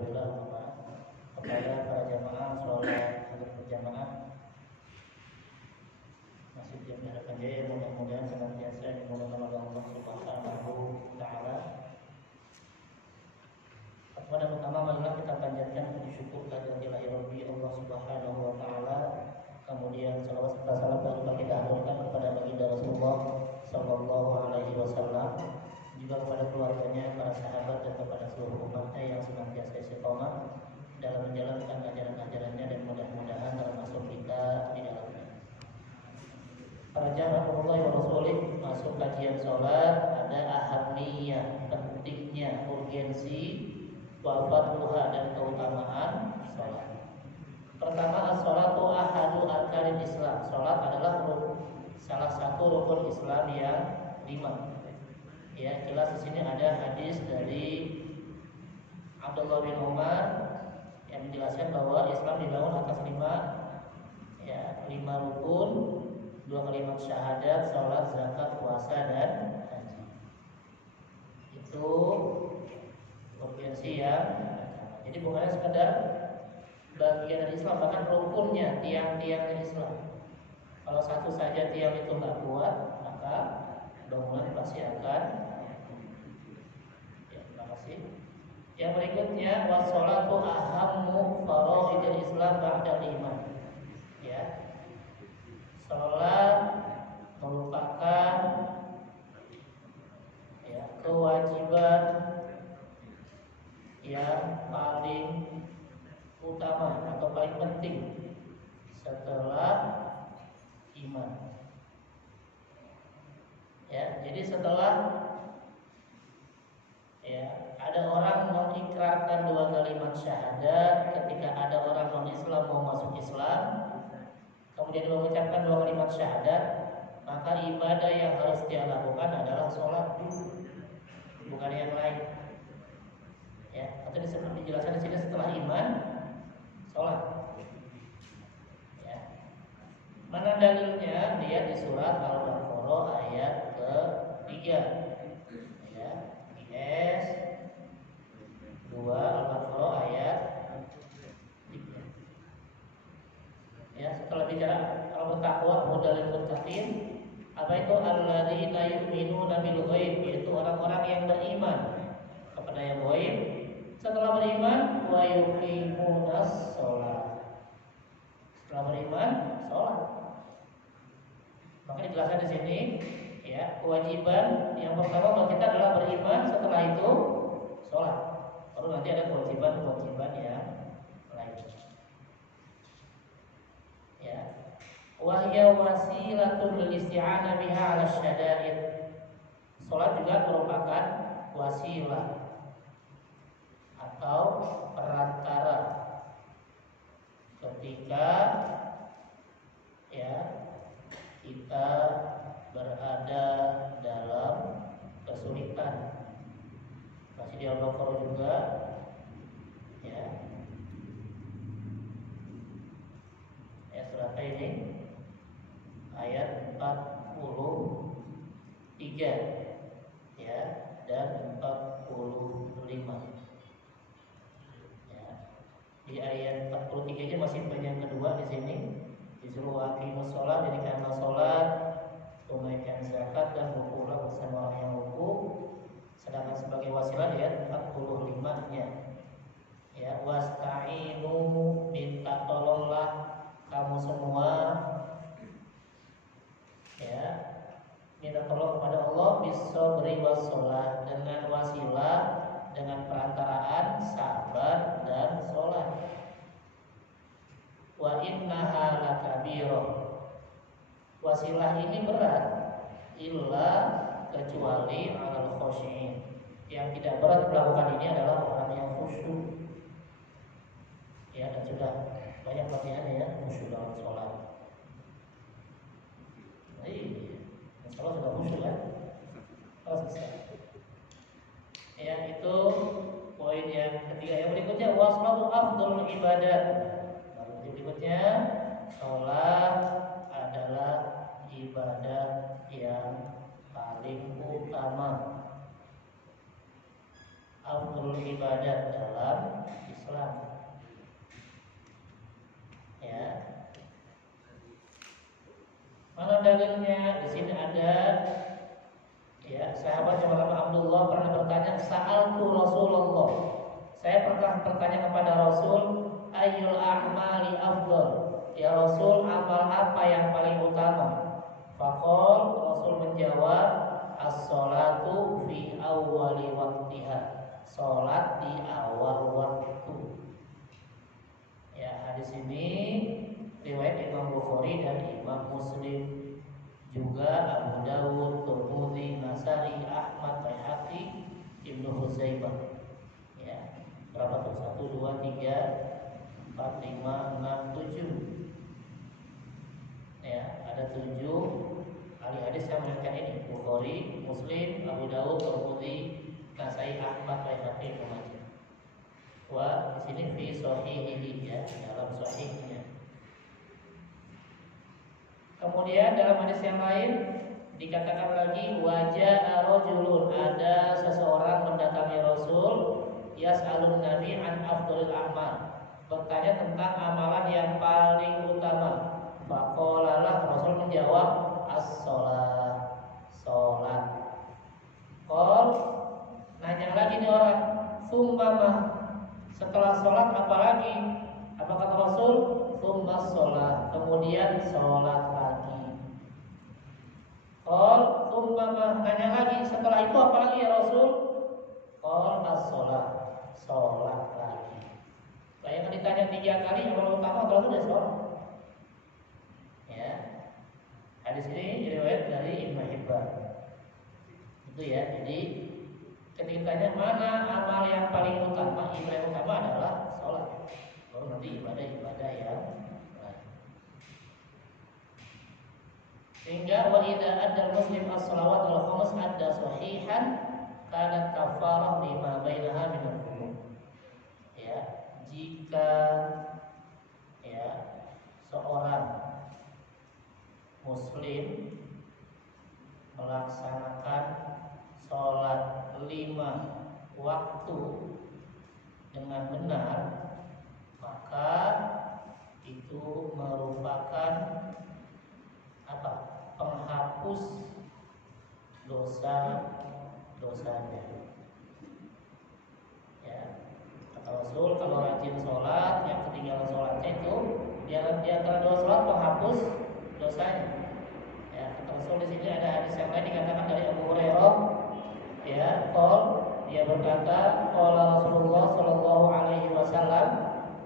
Alhamdulillah kepada para jamaah sholat berjamaah Masjid Jami Harapan Jaya, mudah-mudahan senantiasa dimudahkan oleh Allah Subhanahu wa Ta'ala. Pada pertama marilah kita panjatkan puji syukur kehadirat Rabbi Allah Subhanahu wa Ta'ala. Kemudian salawat serta salam baru kita haturkan kepada baginda Rasulullah Sallallahu Alaihi Wasallam, juga kepada keluarganya, para sahabat dan kepada seluruh umatnya yang senantiasa istiqomah dalam menjalankan ajaran-ajarannya, dan mudah-mudahan termasuk kita di dalamnya. Para jamaah Allah wa Rasulih, masuk kajian sholat ada ahamiyah, pentingnya, urgensi, wafatuha dan keutamaan sholat. Pertama, as-sholatu ahadu arkanil Islam. Sholat adalah salah satu rukun Islam yang 5. Ya, jelas di sini ada hadis dari Abdullah bin Umar yang menjelaskan bahwa Islam dibangun atas 5 rukun, 2 kalimat syahadat, sholat, zakat, puasa, dan haji. Itu urgensi yang pertama. Jadi bukan sekedar bagian dari Islam, bahkan rukunnya, tiang-tiangnya Islam. Kalau satu saja tiang itu nggak kuat, maka bangunan pasti akan. Ya, terima kasih. Yang berikutnya, wassalatu ahammu faraidil Islam ba'dal iman. Ya, salat merupakan kewajiban yang paling utama atau paling penting setelah iman. Ya, jadi setelah ada orang mengikrarkan 2 kalimat syahadat, ketika ada orang non-Islam mau masuk Islam, kemudian dia mengucapkan 2 kalimat syahadat, maka ibadah yang harus dia lakukan adalah sholat dulu, bukan yang lain. Ya, atau seperti dijelaskan di sini, setelah iman sholat. Ya. Mana dalilnya? Lihat di surat Al-Baqarah ayat ke-3. Ya, IS 2 Al-Baqarah ayat 3. Ya, setelah bicara al-taqwa hudal muttaqin, apa itu? Alladzina yu'minuna bil ghaib, yaitu orang-orang yang beriman kepada yang ghaib. Setelah beriman, wa yuqimunas shalah. Setelah beriman, sholat. Maka dijelaskan di sini, ya, kewajiban yang pertama bagi kita adalah beriman, setelah itu sholat. Baru nanti ada kewajiban yang lain. Ya, wahya wasilatun lil isti'anah biha 'ala syada'id. Sholat juga merupakan wasilah atau perantara ketika kita berada dalam kesulitan. Masih di Al-Baqarah juga, ya surat ini ayat 43 dan 45. Di ayat 43 aja masih banyak kedua di sini. Disuruh aqimus sholat, jadikanlah sholat, tunaikan zakat dan rukulah bersama orang yang ruku. Sedangkan sebagai wasilah di ayat 45-nya, ya, wasta'inu, minta tolonglah kamu semua, ya, minta tolong kepada Allah bis-sabri was-sholat, dengan wasilah, dengan perantaraan sabar dan sholat. Wa innaha lakabirah. Wasilah ini berat, illa kecuali alal khosyin. Yang tidak berat melakukan ini adalah orang yang khusyuk. Ya, dan sudah banyak latihan ya khusyuk dalam sholat. Insya Allah sudah khusyuk kan? Selesai. Ya, itu poin yang ketiga. Yang berikutnya, wassalatu afdhalul ibadat. Berikutnya, sholat adalah ibadah yang paling utama. afdhalul ibadat dalam Islam. Ya. Mana dalilnya? Di sini ada ya, sahabat yang bernama Abdullah pernah bertanya, "Sa'altu Rasulullah." Saya pernah bertanya kepada Rasul, "Ayyul a'mali afdhal?" Ya Rasul, amal apa yang paling utama? Faqal, Rasul menjawab, "As-sholatu fi awwali waqtiha." Salat di awal waktu. Ya, hadis ini riwayat Imam Bukhari dan Imam Muslim, juga Abu Dawud, Tirmidzi, Nasai, Ahmad, Baihaqi, Ibnu Huzaimah. Ya, berapa tuh? 1, 2, 3, 4, 5, 6, 7. Ya, ada 7 ahli hadis yang meriwayatkan ini. Bukhari, Muslim, Abu Dawud, Tirmidzi, Nasai, Ahmad, Baihaqi, Ibnu Majah. Wah, di sini fi shahihihi, ya, dalam sahihnya. Kemudian dalam hadis yang lain dikatakan lagi, wajah rajulun, ada seseorang mendatangi Rasul, yas'alun nabi an afdhalil a'mal, bertanya tentang amalan yang paling utama. Faqala, Rasul menjawab, as-shalah, salat. Qol, nanya lagi nih orang, sumpah, setelah sholat apa lagi? Apa kata Rasul? Tsumma sholat, kemudian sholat lagi. Qol, tsumma, nanya lagi, setelah itu apa lagi ya Rasul? Qol, as-sholat, sholat lagi. Bayangkan ditanya 3 kali, yang paling utama adalah sudah sholat. Ya, hadis ini riwayat dari Ibnu Hibban. Itu ya, jadi ketika ditanya mana amal yang paling utama, ibadah yang utama adalah sholat. Baru nanti ibadah yang lain. Sehingga wa idza adda muslim as-shalawat al-khams adda sahihan kanat kafarah lima bainaha min al-dhunub. Ya, jika ya seorang muslim melaksanakan sholat 5 waktu dengan benar, maka itu merupakan apa? Penghapus dosa-dosanya. Ya, kata Rasul, kalau rajin sholat, yang ketinggalan sholatnya itu di antara 2 sholat penghapus dosanya. Ya, kata Rasul di sini ada hadis yang lain dikatakan dari Abu Hurairah. Ya, dia berkata, qala Rasulullah sallallahu alaihi wasallam,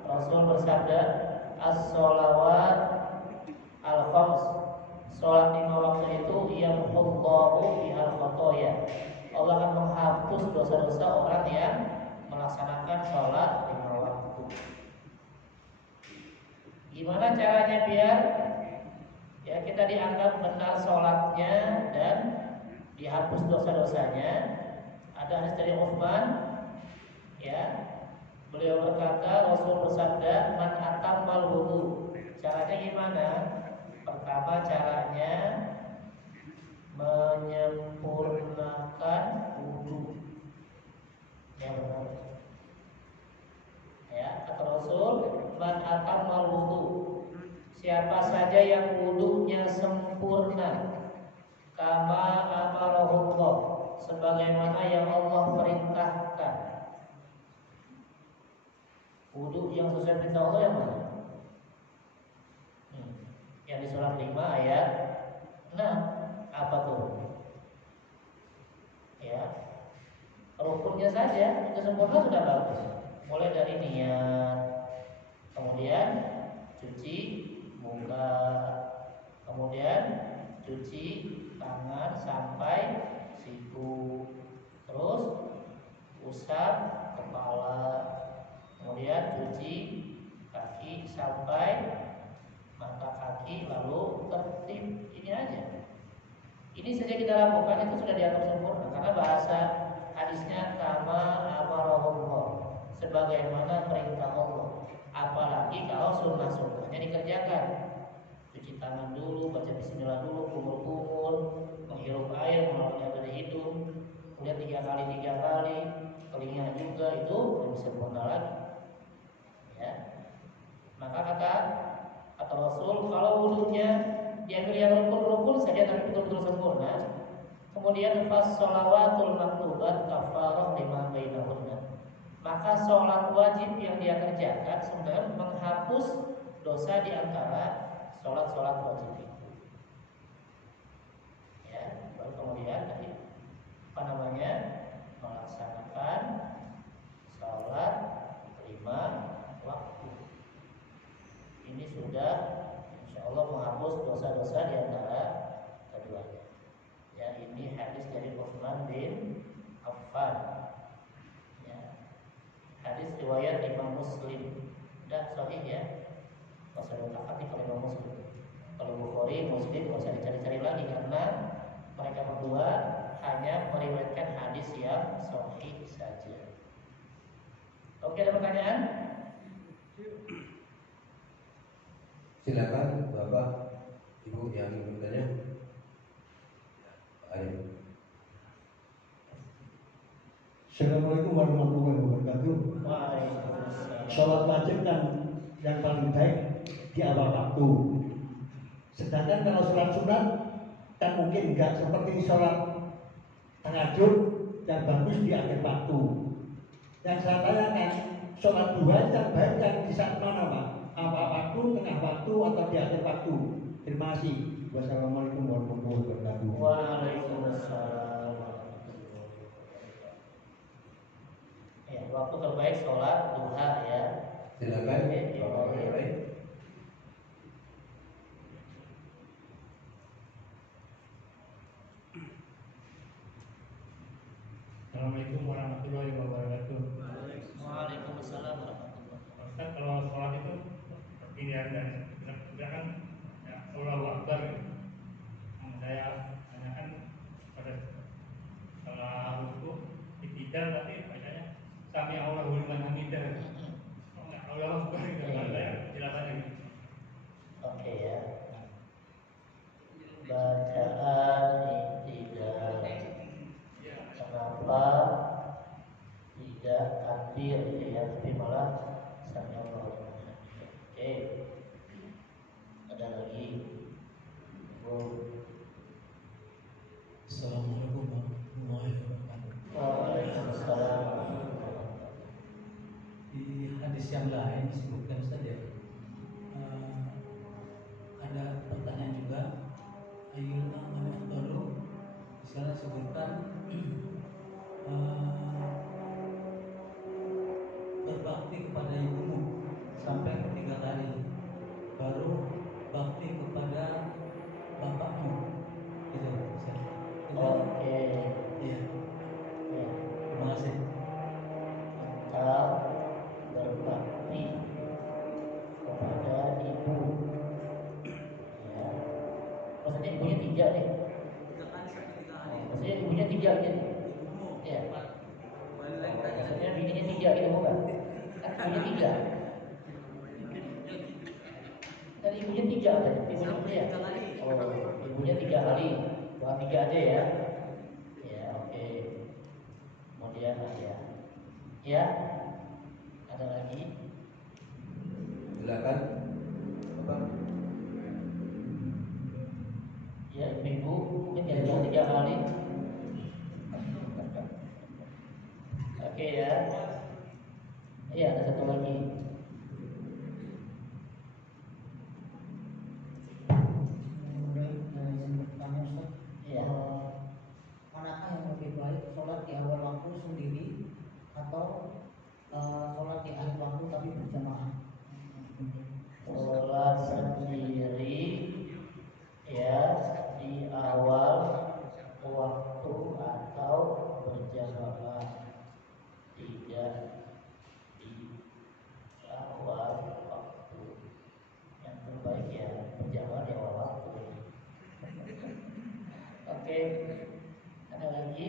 Rasul bersabda, as-sholawat al-khams, sholat 5 waktu itu yamhullahu bihal khotoya, Allah akan menghapus dosa-dosa orang yang melaksanakan sholat 5 waktu. Gimana caranya biar ya kita dianggap benar sholatnya dan dihapus dosa-dosanya? Ada hadis dari Utsman, ya, beliau berkata, Rasul bersabda, man atammal wudu. Caranya gimana? Pertama, caranya menyempurnakan wudu. Ya benar. Ya, kata Rasul, man atammal wudu. Siapa saja yang wudunya sempurna, kama amarahullah, sebagaimana yang Allah perintahkan. Wudu yang sesuai perintah Allah yang mana? Yang di surat 5 ayat 6. Apa tuh? Ya, rukunnya saja itu sempurna sudah bagus. Mulai dari niat, kemudian cuci muka, kemudian cuci tangan sampai siku, terus usap kepala, kemudian cuci kaki sampai mata kaki, lalu tertib. Ini aja. Ini saja kita lakukan itu sudah dianggap sempurna, karena bahasa hadisnya kama amarahullah, sebagaimana perintah Allah. Apalagi kalau sunnah-sunnahnya dikerjakan. Cuci tangan dulu, baca bismillah dulu, kumur-kumur, menghirup air melalui dari hidung, kemudian 3 kali, telinga juga Kemudian fas sholawatul maktubat kafarah lima bainahunna. Maka sholat wajib yang dia kerjakan sebenarnya menghapus dosa di antara sholat-sholat wajib itu. Ya, baru kemudian tadi melaksanakan sholat 5 waktu. Ini sudah insya Allah menghapus dosa-dosa di antara keduanya. Ya, ini hadis dari Utsman bin Affan. Hadis riwayat Imam Muslim dan sahih ya. Masalah takati kalau Imam Muslim. Kalau Bukhari, Muslim nggak usah dicari-cari lagi karena mereka berdua hanya meriwayatkan hadis yang sahih saja. Oke, ada pertanyaan? Silakan Bapak, Ibu yang ingin bertanya. Ayo. Assalamualaikum warahmatullahi wabarakatuh. Sholat wajib kan yang paling baik di awal waktu. Sedangkan kalau sholat sunat kan mungkin enggak seperti sholat tahajud yang bagus di akhir waktu. Yang saya tanyakan, sholat duha yang baik yang di saat mana Pak? Awal waktu, tengah waktu, atau di akhir waktu? Terima kasih. Wassalamualaikum warahmatullahi wabarakatuh. Waalaikumsalam. Ya, waktu terbaik sholat duha ya. Silakan Bapak yang lain. Assalamualaikum warahmatullahi wabarakatuh. Waalaikumsalam warahmatullahi wabarakatuh. Ustaz, kalau sholat itu pilihan dan kita kan ya Allahu Akbar gitu. Yang saya tanyakan pada setelah ruku itidal tapi bacanya sami Allahu liman hamidah. Oh enggak Allahu Akbar gitu kan saya jelasannya gitu. Oke ya. Bacaan tidak. Kenapa tidak takbir ya, tapi malah sami Allahu liman hamidah. Oke. Ada lagi? Bu. Assalamualaikum warahmatullahi wabarakatuh. Waalaikumsalam. Di hadis yang lain disebutkan saja ada pertanyaan juga ayul amal afdalu. Di sana disebutkan berbakti kepada ibumu sampai 3 kali, baru bakti kepada bapakmu. Gitu. Oke. Iya. Ya. Terima kasih. Atau berbakti kepada ibu. Ya. Maksudnya ibunya 3 nih. Maksudnya ibunya 3 gitu. Ya. Maksudnya bininya 3 gitu bukan? Kan ibunya 3. Dan ibunya 3 tadi. Ibunya berapa ya? Oh, ibunya 3 kali. Bukan 3 aja ya. Ya, oke. Kemudian ya. Ya. Ada lagi? Silakan Bapak. Ya, ibu mungkin ya 3 kali. Oke ya. Iya, ada satu lagi. Iya. Manakah yang lebih baik, sholat di awal waktu sendiri atau sholat di akhir waktu tapi berjamaah? Sholat sendiri ya di awal waktu atau berjamaah. Tidak di awal waktu. Yang terbaik ya berjamaah di awal waktu. Oke, ada lagi?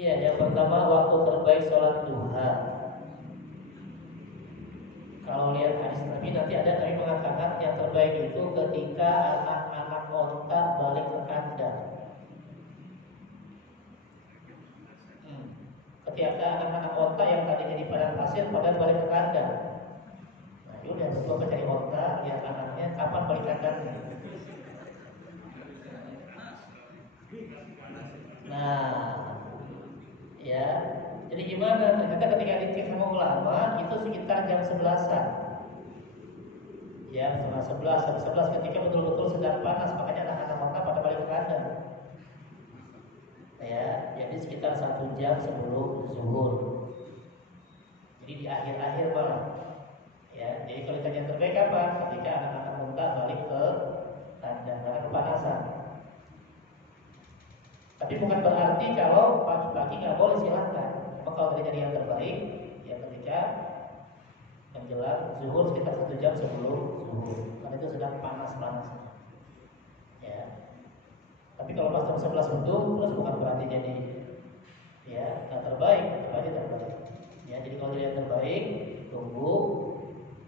Iya, yang pertama waktu terbaik sholat duha. Kalau lihat hadis Nabi nanti ada Nabi mengatakan yang terbaik itu ketika anak-anak onta balik ke kandang. Ketika anak-anak onta yang tadinya di padang pasir pada balik ke kandang. udah berdua cari onta, lihat anaknya kapan balik kandangnya. Nah, ya, jadi gimana? Ternyata ketika dicek sama ulama itu sekitar jam 11-an. Ya, setengah 11, jam 11 ketika betul-betul sedang panas, makanya anak-anak onta pada balik ke kandang. Ya, jadi sekitar 1 jam sebelum zuhur. Jadi di akhir-akhir malam. Ya, jadi kalau ditanya terbaik kapan? Ketika anak-anak unta balik ke kandang karena kepanasan. Tapi bukan berarti kalau pagi-pagi nggak boleh, silahkan. Cuma kalau terjadi yang terbaik, ya ketika menjelang zuhur sekitar 1 jam sebelum zuhur, karena itu sedang panas-panasnya. Ya. Tapi kalau pas jam 11 betul, terus bukan berarti jadi ya nggak terbaik, tetap aja terbaik. Ya, jadi kalau yang terbaik tunggu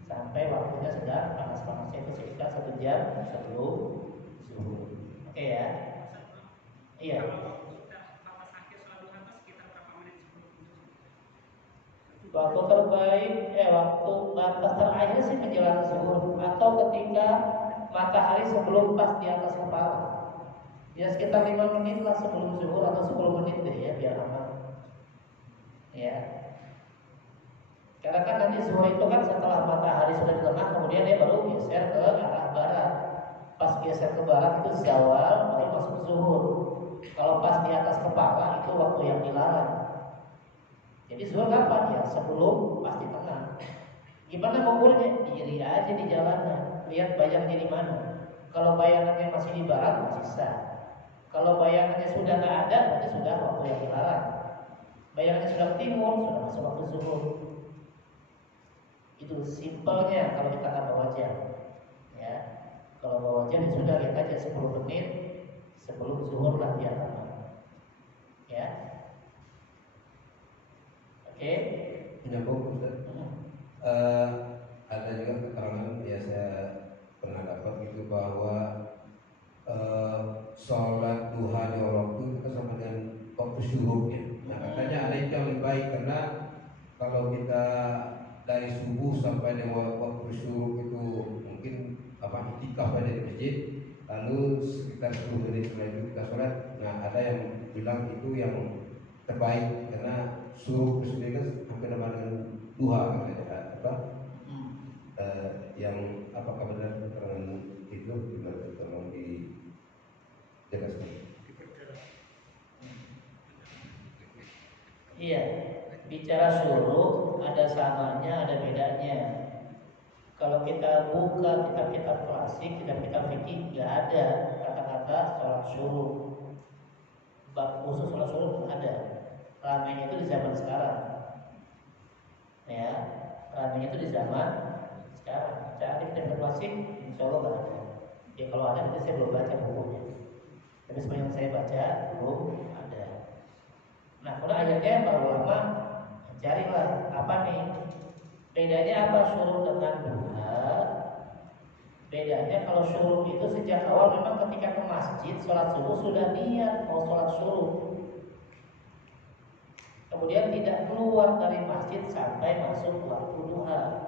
sampai waktunya sedang panas-panasnya itu sekitar 1 jam sebelum zuhur. Oke ya? Iya. Waktu terbaik, waktu batas terakhir sih menjelang zuhur atau ketika matahari sebelum pas di atas kepala. Ya sekitar 5 menit lah sebelum zuhur atau 10 menit deh ya biar aman. Ya. Karena kan nanti zuhur itu kan setelah matahari sudah di tengah, kemudian dia baru geser ke arah barat. Pas geser ke barat itu zawal, baru masuk zuhur. Kalau pas di atas kepala itu waktu yang dilarang. Jadi zuhur kapan ya? Sebelum pas di tengah. Gimana mengukurnya? Diri aja di jalanan, lihat bayangnya di mana. Kalau bayangannya masih di barat masih sah. Kalau bayangannya sudah nggak ada, berarti sudah waktu yang dilarang. Bayangannya sudah ke timur, sudah masuk waktu zuhur. Itu simpelnya kalau kita nggak bawa jam. Ya, kalau bawa jam ya sudah lihat aja 10 menit sebelum zuhur lah dia aman. Ya, oke. Menyambung Ustaz. Ada juga keterangan ya saya pernah dapat itu bahwa sholat duha di waktu itu sama dengan waktu syuruknya. Nah katanya ada itu yang lebih baik karena kalau kita dari subuh sampai dengan waktu syuruk itu mungkin itikaf ada di masjid, lalu sekitar 10 menit setelah itu kita sholat. Nah ada yang bilang itu yang terbaik karena syuruk itu sendiri kan hampir sama dengan duha katanya. Yang apakah benar keterangan itu gimana? Tolong dijelaskan. Iya, bicara syuruk ada samanya, ada bedanya. Kalau kita buka kitab-kitab klasik, kitab-kitab fikih, nggak ada kata-kata sholat syuruk. Bab khusus sholat syuruk nggak ada. Ramainya itu di zaman sekarang. Ya, ramainya itu di zaman sekarang. Cara kitab klasik, insya Allah nggak ada. Ya kalau ada nanti saya belum baca bukunya. Tapi sepanjang saya baca belum ada. Nah, kalau akhirnya para ulama carilah apa nih bedanya apa syuruk dengan duha. Bedanya kalau syuruk itu sejak awal memang ketika ke masjid sholat subuh sudah niat mau sholat syuruk, kemudian tidak keluar dari masjid sampai masuk waktu duha,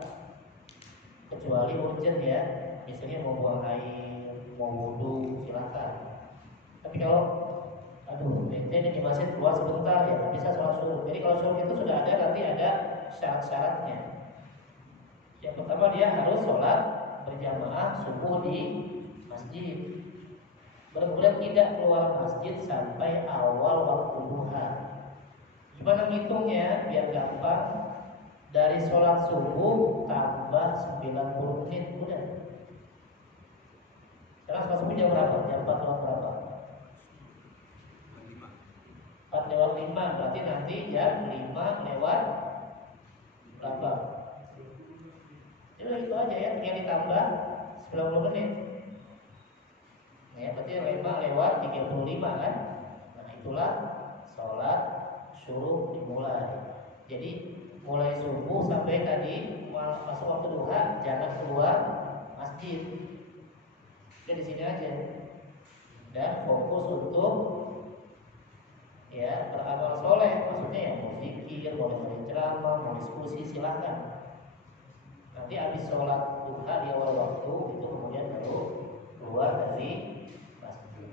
kecuali urgent ya, misalnya mau buang air, mau wudu silakan. Tapi kalau ini di masjid keluar sebentar ya bisa sholat syuruk. Jadi kalau syuruk itu sudah ada, nanti ada syarat-syaratnya. Yang pertama dia harus sholat berjamaah subuh di masjid. Kemudian tidak keluar masjid sampai awal waktu duha. Gimana ngitungnya biar gampang? Dari sholat subuh tambah 90 menit udah. Sekarang sholat subuh jam berapa? Jam 4 lewat berapa? 4 lewat 5, berarti nanti jam 5 lewat berapa? Jadi itu aja ya, tinggal ditambah 90 menit. Ya, berarti 5 lewat 35 kan? Nah itulah sholat syuruk dimulai. Jadi mulai subuh sampai tadi masuk waktu duha jangan keluar masjid. Jadi di sini aja. Dan fokus untuk ya beramal soleh, maksudnya ya mau zikir, mau dengerin ceramah, mau diskusi silahkan. Nanti habis sholat duha di awal waktu itu kemudian baru keluar dari masjid.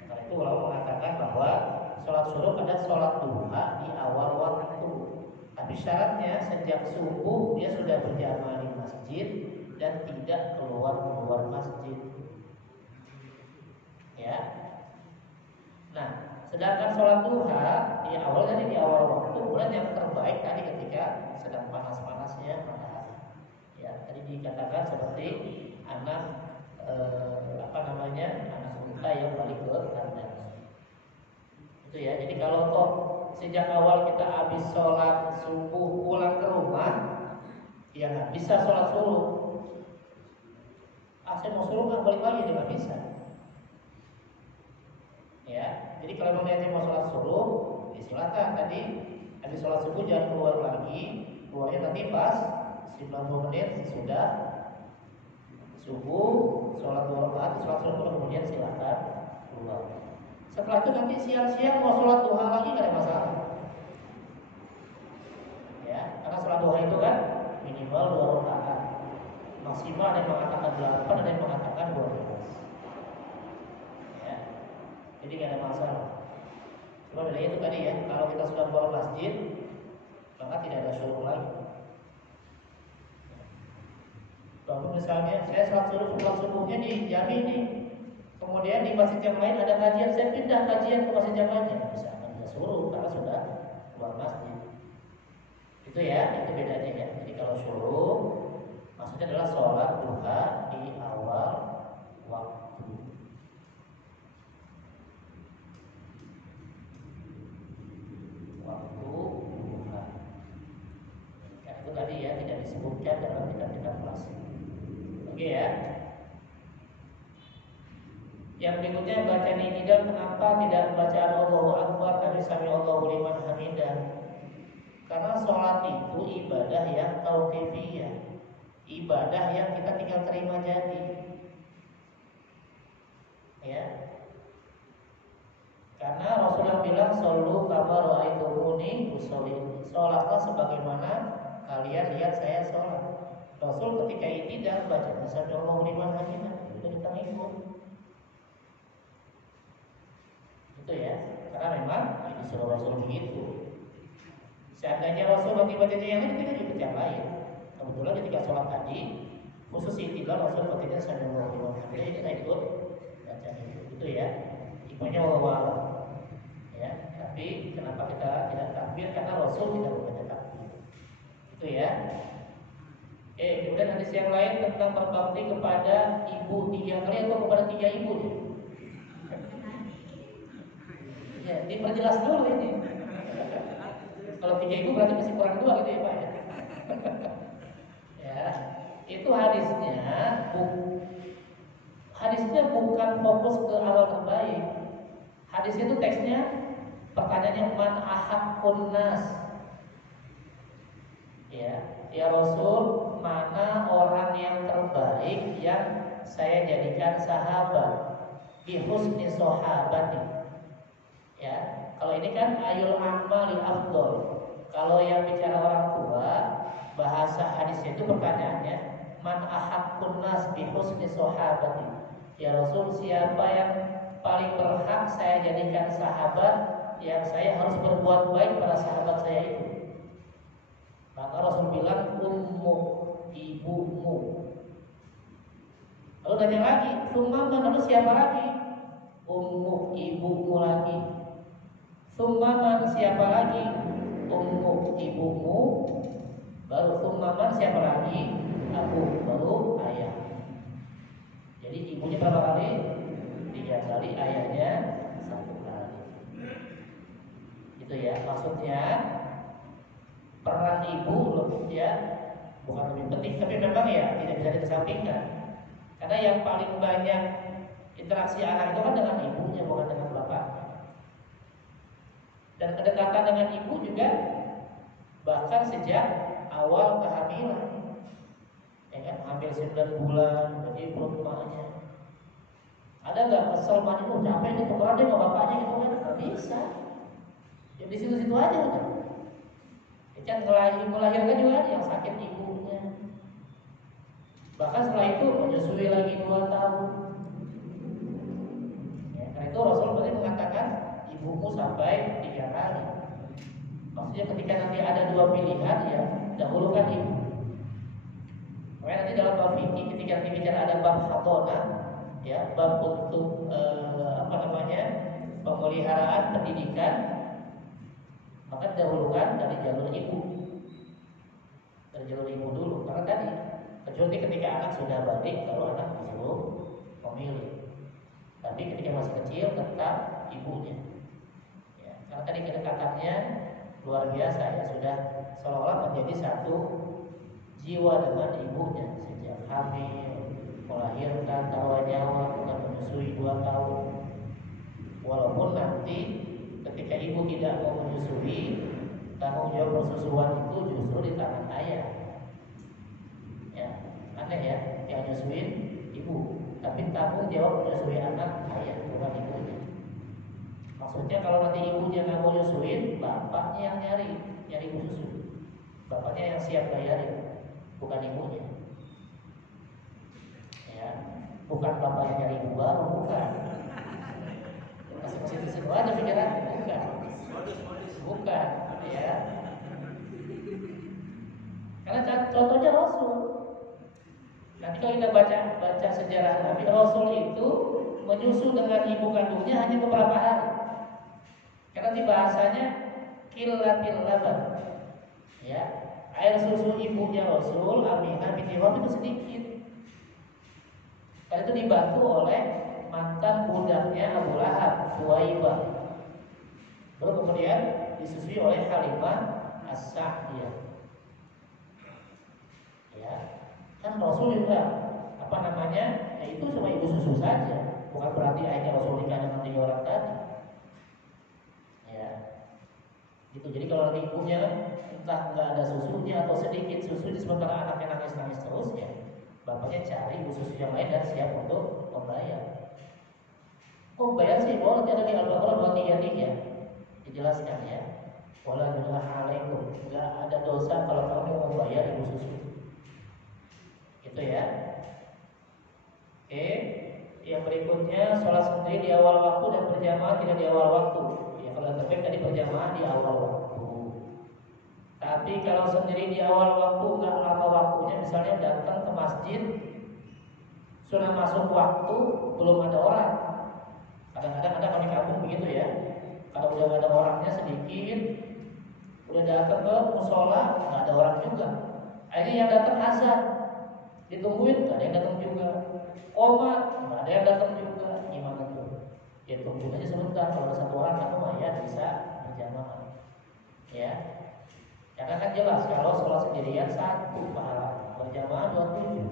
Karena itu ulama mengatakan bahwa sholat syuruk ada sholat duha di awal waktu. Tapi syaratnya sejak subuh dia sudah berjamaah di masjid dan tidak keluar masjid. Ya. Nah, sedangkan sholat duha di awal waktu, kemudian yang terbaik tadi ketika sedang panas-panasnya matahari. Ya, tadi dikatakan seperti anak anak unta yang balik ke kandang. Itu ya. Jadi kalau toh sejak awal kita habis sholat subuh pulang ke rumah, ya nggak bisa sholat suruh. Saya mau suruh nggak balik lagi, nggak bisa. Ya, jadi kalau mau niatnya mau sholat suruh, ya silakan. Tadi habis sholat subuh jangan keluar lagi, keluarnya nanti pas 90 menit sudah subuh, sholat 2 rakaat, sholat subuh kemudian silakan keluar. Setelah itu nanti siang-siang mau sholat duha lagi nggak ada masalah. Ya, karena sholat duha itu kan minimal 2 rakaat, maksimal ada yang mengatakan 8, ada yang mengatakan 12. Ya, jadi nggak ada masalah. Cuma bedanya itu tadi ya, kalau kita sudah keluar masjid maka tidak ada syuruk lagi. Kalau misalnya saya sholat subuhnya di Jambi nih, kemudian di masjid yang lain ada kajian, saya pindah kajian ke masjid yang lainnya, bisa suruh karena sudah keluar masjid. Itu ya, itu bedanya ya. Jadi kalau suruh maksudnya adalah sholat duha di awal waktu. Waktu duha. Ya, itu tadi ya tidak disebutkan dalam kitab-kitab klasik. Oke ya. Yang berikutnya baca nidal, kenapa tidak bacaan Allahu Akbar dari sami Allahu liman hamidah? Karena sholat itu ibadah yang tauqifiyah, ibadah yang kita tinggal terima jadi. Ya. Karena Rasulullah bilang shollu kama ra'aitumuni usolli. Sholatlah sebagaimana kalian lihat saya sholat. Rasul ketika ini dan baca sami Allahu liman hamidah, itu kita ikut. Itu ya, karena memang disuruh Rasul begitu. Seandainya Rasul baca yang lain, kita juga yang lain. Kebetulan ketika sholat tadi, khusus itidal Rasul bacanya sami Allahu liman hamidah, kita ikut baca itu ya. Ibunya Allah. Ya, tapi kenapa kita tidak takbir? Karena Rasul tidak membaca takbir. Itu ya. Kemudian hadis yang lain tentang berbakti kepada ibu 3 kali atau kepada 3 ibu nih. Ya, diperjelas dulu ini. Kalau 3 ibu berarti masih kurang 2 gitu ya Pak ya. Ya, itu hadisnya bukan fokus ke awal terbaik. Hadis itu teksnya pertanyaannya man ahaqqun nas. Ya Rasul, mana orang yang terbaik yang saya jadikan sahabat? Bi husni sahabati. Ya, kalau ini kan ayul amali afdol. Kalau yang bicara orang tua, bahasa hadisnya itu pertanyaannya man ahaqqun nas bi husni sahabati. Ya Rasul, siapa yang paling berhak saya jadikan sahabat yang saya harus berbuat baik pada sahabat saya itu? Maka Rasul bilang ummu, ibumu. Lalu tanya lagi, summaman, lalu siapa lagi? Ummu, ibumu lagi. Summaman, siapa lagi? Ummu, ibumu. Baru summaman, siapa lagi? Abu, baru ayah. Jadi ibunya berapa kali? 3 kali, ayahnya 1 kali. Itu ya, maksudnya peran ibu ya bukan lebih penting, tapi memang ya tidak bisa dikesampingkan. Karena yang paling banyak interaksi anak itu kan dengan ibunya, bukan dengan bapaknya. Dan kedekatan dengan ibu juga bahkan sejak awal kehamilan. Ya kan, hampir 9 bulan jadi perut emaknya. Ada nggak kesel mah itu capek nih tukeran dia sama bapaknya gitu kan? Nggak bisa. Ya di situ-situ aja udah. Yang melahirkan juga ada yang sakit ibunya, Bahkan setelah itu menyusui lagi 2 tahun. Ya, karena itu Rasul berarti mengatakan ibumu sampai 3 kali. Maksudnya ketika nanti ada 2 pilihan ya dahulukan ibu. Makanya nanti dalam bab fikih ketika bicara ada bab hadona, ya bab untuk pemeliharaan pendidikan, maka didahulukan dari jalur ibu, dari jalur ibu dulu. Karena tadi kecuali ketika anak sudah balik, kalau anak disuruh memilih. Tapi ketika masih kecil tetap ibunya. Ya, karena tadi kedekatannya luar biasa ya, sudah seolah-olah menjadi satu jiwa dengan ibunya sejak hamil, melahirkan, tawa nyawa, bukan menyusui 2 tahun. Walaupun nanti ketika ibu tidak mau menyusui, tanggung jawab persusuan itu justru di tangan ayah. Ya, aneh ya, yang nyusuin ibu, tapi tanggung jawab menyusui anak ayah, bukan ibunya. Maksudnya kalau nanti ibunya nggak mau nyusuin, bapaknya yang nyari ibu susu, bapaknya yang siap bayarin, bukan ibunya. Ya, bukan bapak yang nyari ibu baru, bukan. Masih positif aja pikiran, bukan, ya. Karena contohnya Rasul. Nanti kalau kita baca sejarah Nabi, Rasul itu menyusu dengan ibu kandungnya hanya beberapa hari. Karena di bahasanya kilatil laban, ya, air susu ibunya Rasul Aminah binti Wahab itu sedikit. Karena itu dibantu oleh mantan budaknya Abu Lahab, Suwaibah. Baru kemudian disusui oleh Halimah As-Sa'diyah. Ya, kan Rasul juga ya itu cuma ibu susu saja, bukan berarti akhirnya Rasul nikah dengan 3 orang tadi. Ya, gitu. Jadi kalau ibunya entah nggak ada susunya atau sedikit susu, sementara anaknya nangis terus, ya bapaknya cari ibu susu yang lain dan siap untuk membayar. Oh bayar sih, boleh, ada di Al-Baqarah 233 dijelaskan ya. Wala junaha alaikum, nggak ada dosa kalau kamu mau membayar ibu susu. Itu ya. Oke, yang berikutnya sholat sendiri di awal waktu dan berjamaah tidak di awal waktu. Ya kalau terbaik tadi berjamaah di awal waktu. Tapi kalau sendiri di awal waktu nggak lama waktunya, misalnya datang ke masjid sudah masuk waktu belum ada orang. Kadang-kadang ada kami kampung begitu ya. Kalau udah nggak ada orangnya sedikit, udah datang ke musola nggak ada orang juga. Akhirnya yang datang azan, ditungguin nggak ada yang datang juga. Qomat nggak ada yang datang juga. Gimana tuh? Ya tunggu aja sebentar. Kalau ada 1 orang kamu ya bisa berjamaah. Ya, karena kan jelas kalau sholat sendirian 1 pahala, berjamaah 27.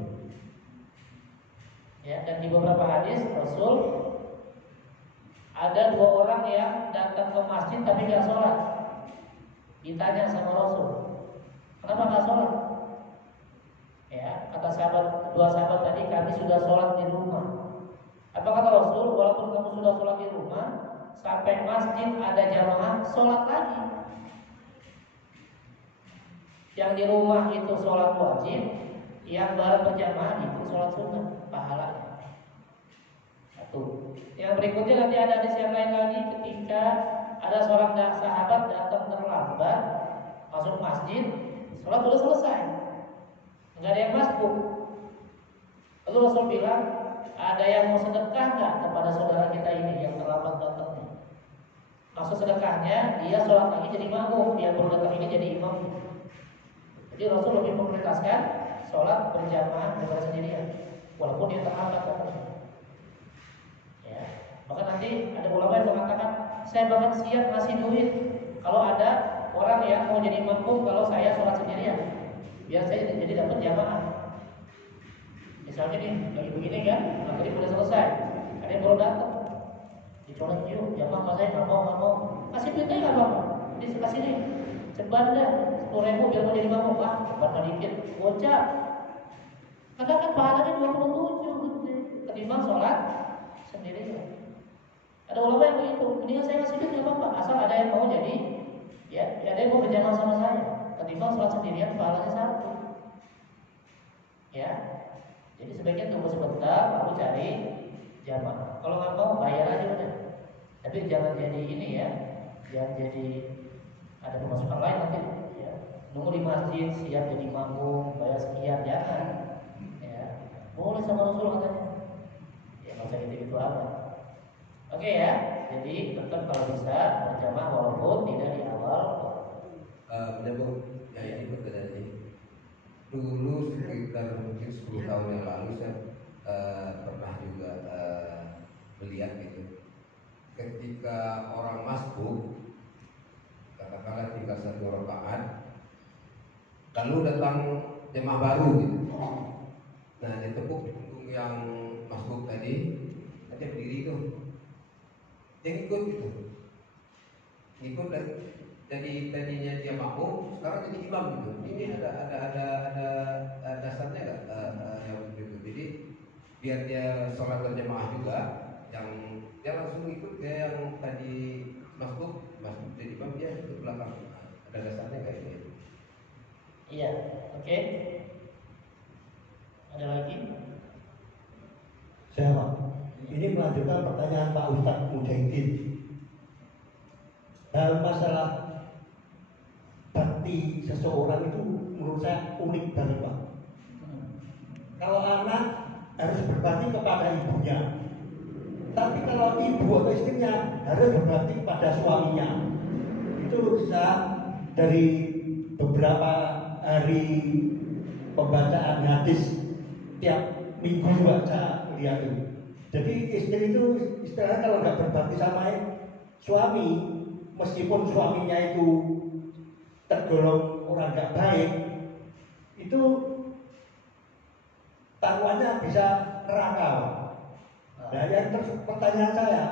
Ya, dan di beberapa hadis Rasul ada 2 orang yang datang ke masjid tapi nggak sholat. Ditanya sama Rasul, kenapa nggak sholat? Ya, kata 2 sahabat tadi, kami sudah sholat di rumah. Apa kata Rasul? Walaupun kamu sudah sholat di rumah, sampai masjid ada jamaah, sholat lagi. Yang di rumah itu sholat wajib, yang bareng berjamaah itu sholat sunnah, pahalanya. Yang berikutnya nanti ada hadis yang lain lagi, ketika ada seorang sahabat datang terlambat masuk masjid, sholat sudah selesai, nggak ada yang masuk. Lalu Rasul bilang, ada yang mau sedekah nggak kepada saudara kita ini yang terlambat datangnya? Maksud sedekahnya, dia sholat lagi jadi makmum, dia baru datang ini jadi imam. Jadi Rasul lebih memprioritaskan sholat berjamaah daripada sendirian, walaupun dia terlambat datangnya. Ya, maka nanti ada ulama yang mengatakan, saya bahkan siap ngasih duit kalau ada orang yang mau jadi makmum kalau saya sholat sendirian, biar saya jadi dapat jamaah. Misalnya nih, lagi begini kan, tadi sudah selesai, ada yang baru datang, dicolek yuk, jamaah saya nggak mau, kasih duitnya nggak apa-apa, jadi kasih nih, ceban dah 10.000 biar mau jadi makmum, ceban dikit, gocap, karena kan pahalanya 27 ketimbang sholat sendirian. Ada ulama yang begitu, mendingan saya ngasih duit nggak apa-apa, asal ada yang mau jadi, ya ada yang mau berjamaah sama saya, ketimbang sholat sendirian pahalanya 1. Ya, Jadi sebaiknya tunggu sebentar lalu cari jamaah. Kalau nggak mau bayar aja udah. Tapi jangan jadi ini ya, jangan jadi ada pemasukan lain nanti. Ya. Nunggu di masjid siap jadi makmum bayar sekian jangan. Ya. Boleh sama Rasul katanya. Ya nggak usah gitu-gitu amat. Oke ya. Jadi tetap kalau bisa berjamaah walaupun tidak di awal. Menyambung ya ini pertanyaan ini. Dulu sekitar mungkin 10 tahun yang lalu saya pernah juga melihat gitu. Ketika orang masbuk, katakanlah tinggal 1 rakaat, lalu datang jemaah baru gitu. Nah, ditepuk untuk yang masbuk tadi, aja berdiri tuh. Dia ikut gitu. Ikut dan jadi tadinya dia makmum, sekarang jadi imam gitu. Ini ada dasarnya nggak yang begitu? Jadi biar dia sholat berjamaah juga, yang dia langsung ikut kayak yang tadi masuk jadi imam, dia ikut belakang. Ada dasarnya nggak ini? Iya, oke. Ada lagi? Saya Pak, ini melanjutkan pertanyaan Pak Ustadz Mujahidin. Dalam masalah bakti seseorang itu menurut saya unik banget Pak. Kalau anak harus berbakti kepada ibunya, tapi kalau ibu atau istrinya harus berbakti kepada suaminya. Itu bisa dari beberapa hari pembacaan hadis tiap minggu juga saya lihat itu. Jadi istri itu istilahnya kalau nggak berbakti sama suami, meskipun suaminya itu tergolong orang nggak baik, itu taruhannya bisa neraka. Nah, yang terus pertanyaan saya,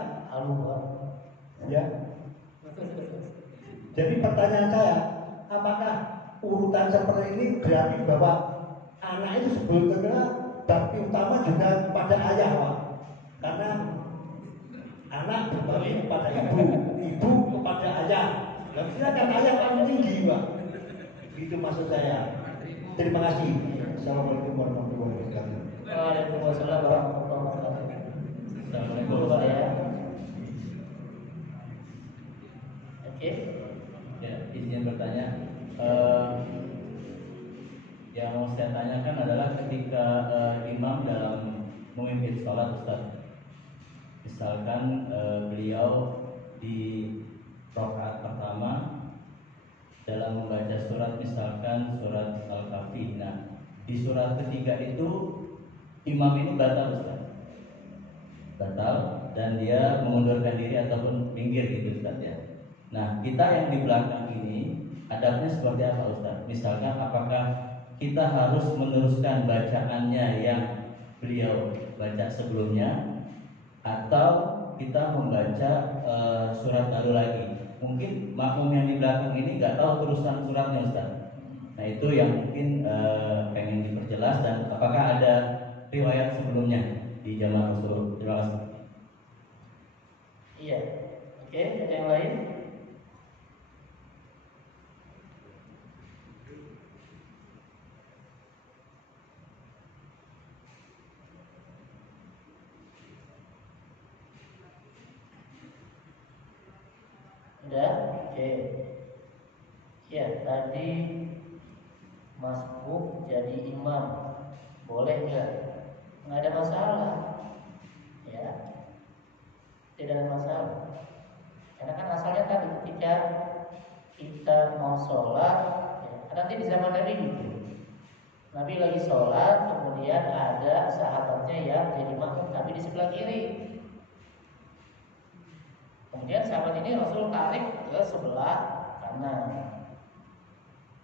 ya. Jadi pertanyaan saya, apakah urutan seperti ini berarti bahwa anak itu sebetulnya bakti utama juga kepada ayah, Pak? Karena anak berbakti kepada ibu, ibu kepada ayah. Dan silakan ayah paling tinggi, Pak. Itu maksud saya. Terima kasih. Assalamualaikum warahmatullahi wabarakatuh. Waalaikumsalam warahmatullahi wabarakatuh. Assalamualaikum Pak ya. Oke. Ya, izin bertanya. Yang mau saya tanyakan adalah ketika imam dalam memimpin sholat Ustaz, misalkan beliau di rakaat pertama dalam membaca surat, misalkan surat Al-Kahfi. Nah, di surat ketiga itu imam ini batal Ustaz, batal, dan dia mengundurkan diri ataupun minggir gitu Ustaz ya. Nah, kita yang di belakang ini adabnya seperti apa Ustaz? Misalkan apakah kita harus meneruskan bacaannya yang beliau baca sebelumnya, atau kita membaca surat baru lagi? Mungkin makmum yang di belakang ini nggak tahu terusan suratnya Ustaz. Nah, itu yang mungkin pengen diperjelas, dan apakah ada riwayat sebelumnya di zaman Rasul. Terima kasih. Iya. Oke, ada yang lain? Udah? Oke. Ya, tadi masbuk jadi imam boleh nggak? Nggak ada masalah. Ya, tidak ada masalah. Karena kan asalnya tadi ketika kita mau sholat, ya, nanti di zaman Nabi gitu. Nabi lagi sholat, kemudian ada sahabatnya yang jadi makmum tapi di sebelah kiri. Kemudian sahabat ini Rasul tarik ke sebelah kanan.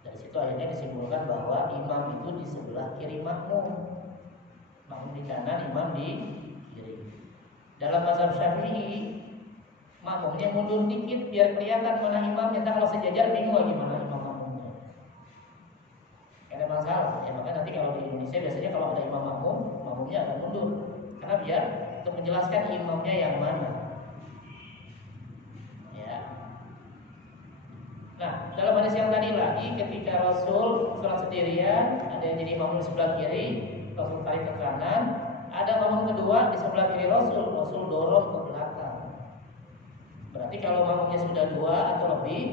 Dari situ akhirnya disimpulkan bahwa imam itu di sebelah kiri makmum. Makmum di kanan, imam di kiri. Dalam mazhab Syafi'i, makmumnya mundur dikit biar kelihatan mana imamnya. Kalau sejajar bingung lagi mana imam makmumnya. Gak ada masalah. Ya, maka nanti kalau di Indonesia biasanya kalau ada imam makmum, makmumnya akan mundur. Karena biar untuk menjelaskan imamnya yang mana. Nah, dalam hadis yang tadi lagi, ketika Rasul sholat sendirian, ada yang jadi imam di sebelah kiri, Rasul tarik ke kanan. Ada makmum kedua di sebelah kiri Rasul dorong ke belakang. Berarti kalau makmumnya sudah 2 atau lebih,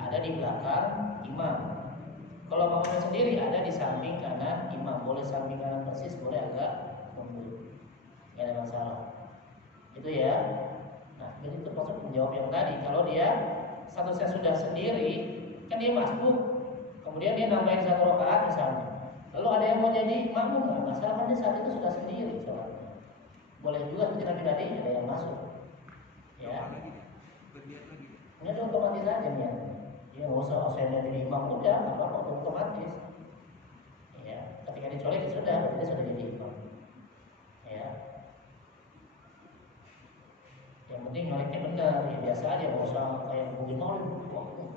ada di belakang imam. Kalau makmumnya sendiri ada di samping kanan imam. Boleh samping kanan persis, boleh agak mundur, nggak ada masalah. Itu ya. Nah, jadi termasuk menjawab yang tadi. Kalau dia statusnya sudah sendiri, kan dia masbuk, kemudian dia nambahin 1 rakaat misalnya. Lalu ada yang mau jadi makmum, nggak masalah, kan dia saat itu sudah sendiri sholatnya. Boleh juga ketika tadi ada yang masuk. Ya. Ini ada otomatis aja nih. Ya nggak usah saya jadi imam, udah nggak apa-apa, otomatis. Ya, ketika dicolek ya sudah, berarti sudah jadi imam. Ya. Yang penting noleknya benar, ya biasa aja, nggak usah kayak mungkin nolek,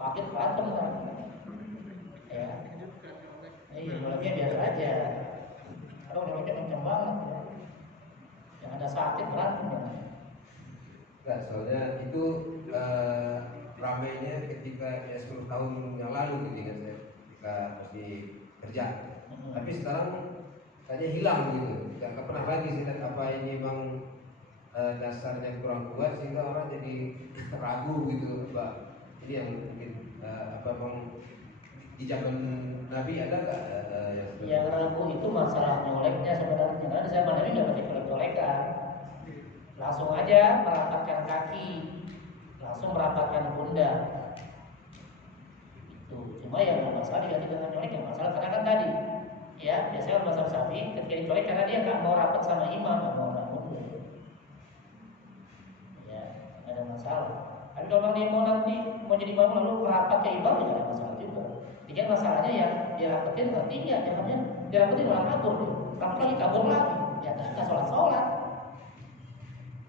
pakai berantem kan. Ya. Iya, noleknya biasa aja. Kalau noleknya kenceng banget, ya. Yang ada sakit berantem ya. Enggak, soalnya itu ramainya ketika 10 tahun yang lalu gitu kan saya, ketika masih kerja. Tapi sekarang kayaknya hilang gitu. Nggak pernah lagi saya lihat apa ini memang dasarnya kurang kuat sehingga orang jadi ragu gitu, apa ini yang mungkin apa memang di zaman Nabi ada nggak yang ragu itu masalah nyoleknya sebenarnya. Karena di zaman Nabi nggak pakai colek-colekan, langsung aja merapatkan kaki, langsung merapatkan pundak. Itu cuma yang nggak masalah diganti dengan nyolek, yang masalah karena kan tadi ya biasanya orang mazhab Syafi'i ketika dicolek karena dia nggak mau rapat sama imam, nggak mau mundur. Ya nggak ada masalah. Tapi kalau dia mau nanti mau jadi imam lalu merapat ke imam, nggak ada masalah juga. Jadi masalahnya yang dirapetin nantinya, jangannya dirapetin malah kabur, rapet lagi kabur lagi, ya nggak sholat.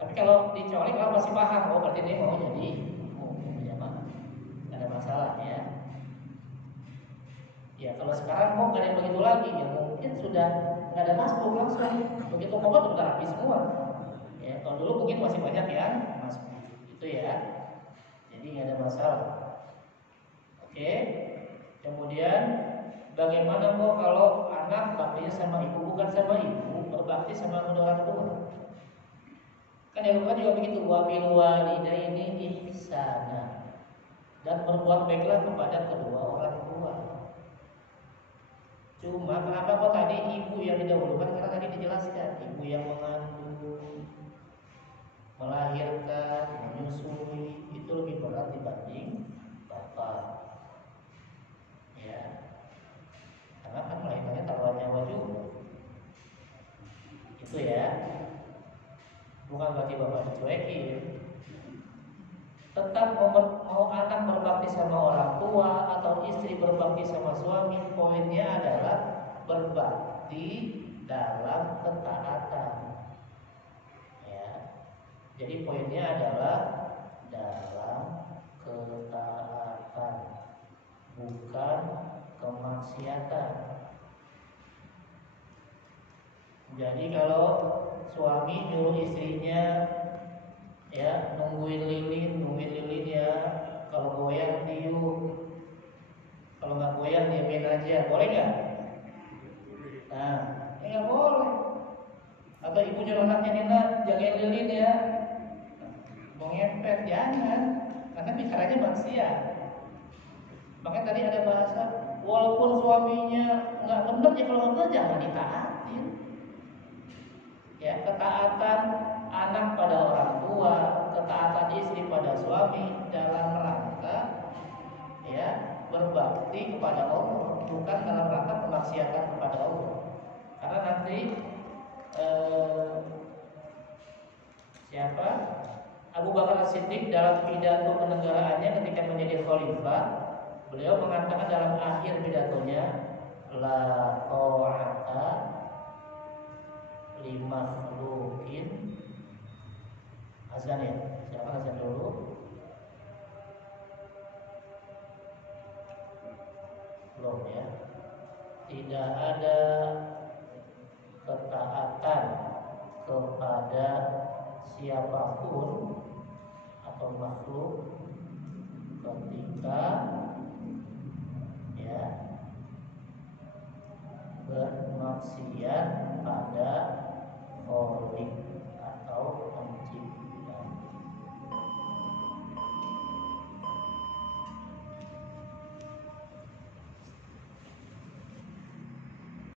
Tapi kalau dicolek orang masih paham, oh berarti dia mau jadi jamaah, nggak ada masalah ya. Ya kalau sekarang kok nggak ada yang begitu lagi, ya mungkin sudah nggak ada masbuk langsung, begitu komat udah rapi semua. Ya kalau dulu mungkin masih banyak yang masbuk, itu ya. Jadi nggak ada masalah. Oke. Kemudian bagaimana kok kalau anak baktinya sama ibu, bukan sama ibu, berbakti sama orang tua? Kan yang Al-Quran juga begitu, wa bil walidaini ihsana, dan berbuat baiklah kepada kedua orang tua. Cuma kenapa kok tadi ibu yang didahulukan? Karena tadi dijelaskan ibu yang mengandung, melahirkan, menyusui itu lebih berat dibanding bapak. Ya, karena kan melahirkannya taruhan nyawa juga. Itu ya. Bukan berarti bapak dicuekin. Tetap mau anak berbakti sama orang tua atau istri berbakti sama suami, poinnya adalah berbakti dalam ketaatan. Ya. Jadi poinnya adalah dalam ketaatan, bukan kemaksiatan. Jadi kalau suami nyuruh istrinya ya nungguin lilin ya, kalau goyang tiup, kalau nggak goyang diamin aja, boleh nggak? Nah, nggak boleh. Atau ibu nyuruh anaknya, Nina jagain lilin ya, mau ngepet, jangan, karena bicaranya maksiat. Makanya tadi ada bahasa, walaupun suaminya nggak benar ya, kalau nggak benar jangan ditaatin. Ya, ketaatan anak pada orang tua, ketaatan istri pada suami dalam rangka ya berbakti kepada Allah, bukan dalam rangka kemaksiatan kepada Allah. Karena nanti siapa? Abu Bakar As-Siddiq dalam pidato kenegaraaannya ketika menjadi khalifah, beliau mengatakan dalam akhir pidatonya, la ta'ata limakhluqin. Azan ya, silakan azan dulu. Belum ya. Tidak ada ketaatan kepada siapapun atau makhluk ketika